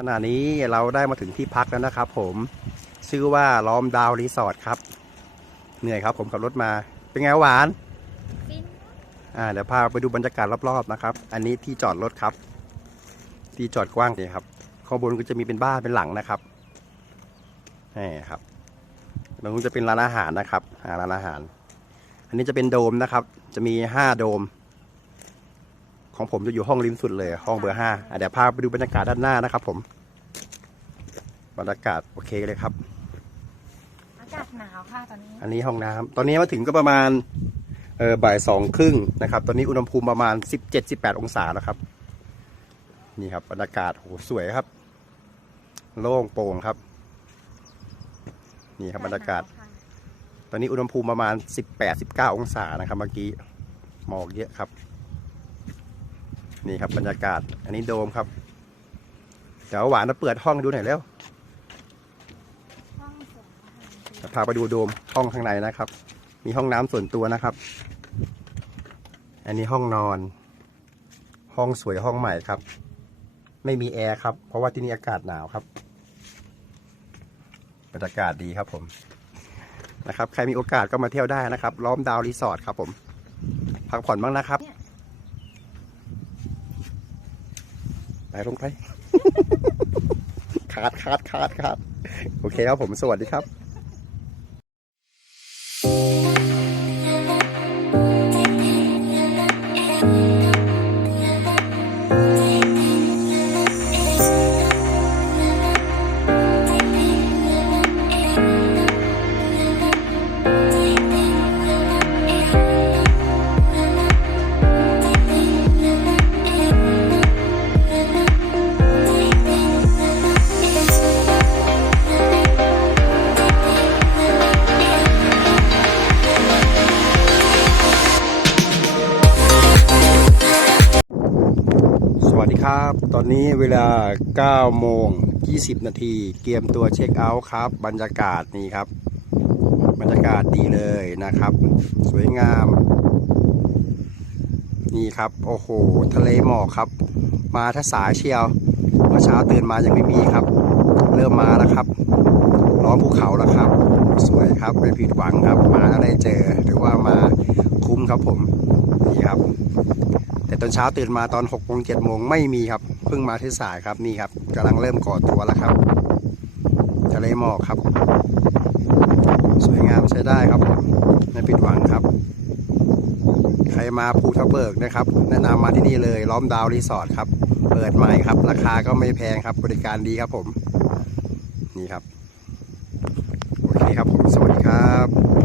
ขณะนี้เราได้มาถึงที่พักแล้วนะครับผมชื่อว่าล้อมดาวรีสอร์ทครับ เหนื่อยครับผมขับรถมา เป็นไงหวานฟินอ่าเดี๋ยวพาไปดูบรรยากาศรอบๆนะครับ อันนี้ที่จอดรถครับ ที่จอดกว้างนี่ครับ ข้างบนก็จะมีเป็นบ้านเป็นหลังนะครับนี่ครับตรงนู้นจะเป็นร้านอาหารนะครับอ่าร้านอาหาร อันนี้จะเป็นโดมนะครับ จะมีห้าโดม ของผมจะอยู่ห้องริมสุดเลยห้องเบอร์ห้าอะเดี๋ยวพาไปดูบรรยากาศด้านหน้านะครับ ผม บรรยากาศโอเคเลยครับ อากาศหนาวค่ะตอนนี้ อันนี้ห้องน้ำตอนนี้มาถึงก็ประมาณเออบ่ายสองครึ่งนะครับ ตอนนี้อุณหภูมิประมาณสิบเจ็ดสิบแปดองศาแล้วครับ นี่ครับบรรยากาศโหสวยครับ โล่งโปร่งครับ นี่ครับบรรยากาศหนวค่ะตอนนี้อุณหภูมิประมาณสิบแปดสิบเก้าองศานะครับ เมื่อกี้หมอกเยอะครับ นี่ครับบรรยากาศ อันนี้โดมครับ เดี๋ยวหวานมาเปิดห้องดูหน่อยเร็วห้วยนะคะจะพาไปดูโดมห้องข้างในนะครับ มีห้องน้ำส่วนตัวนะครับ อันนี้ห้องนอน ห้องสวยห้องใหม่ครับ ไม่มีแอร์ครับ เพราะว่าที่นี่อากาศหนาวครับ บรรยากาศดีครับผมนะครับ ใครมีโอกาสก็มาเที่ยวได้นะครับ ล้อมดาวรีสอร์ทครับผม พักผ่อนบ้างนะครับ ไป ลงไป ขาดขาดขาดขาดโอเคครับผมสวัสดีครับ ครับ ตอนนี้เวลา9โมง20 นาทีเตรียมตัวเช็คเอาท์ครับ บรรยากาศนี่ครับ บรรยากาศดีเลยนะครับ สวยงาม นี่ครับ โอ้โห ทะเลหมอกครับ มาถ้าสายเชียวเมื่อเช้าตื่นมายังไม่มีครับ เริ่มมาแล้วครับ ล้อมภูเขาแล้วครับ สวยครับไม่ผิดหวังครับ มาแล้วได้เจอหรือว่ามาคุ้มครับผมนี่ครับ แต่ตอนเช้าตื่นมาตอน6กโมงเจ็ดโมงไม่มีครับ เพิ่งมาที่สายครับนี่ครับกำลังเริ่มก่อตัวแล้วครับทะเลหมอกครับ สวยงามใช้ได้ครับผมไม่ผิดหวังครับ ใครมาภูทับเบิกนะครับ แนะนำมาที่นี่เลยล้อมดาวรีสอร์ทครับ เปิดใหม่ครับ ราคาก็ไม่แพงครับ บริการดีครับผม นี่ครับ โอเคครับผม สวัสดีครับ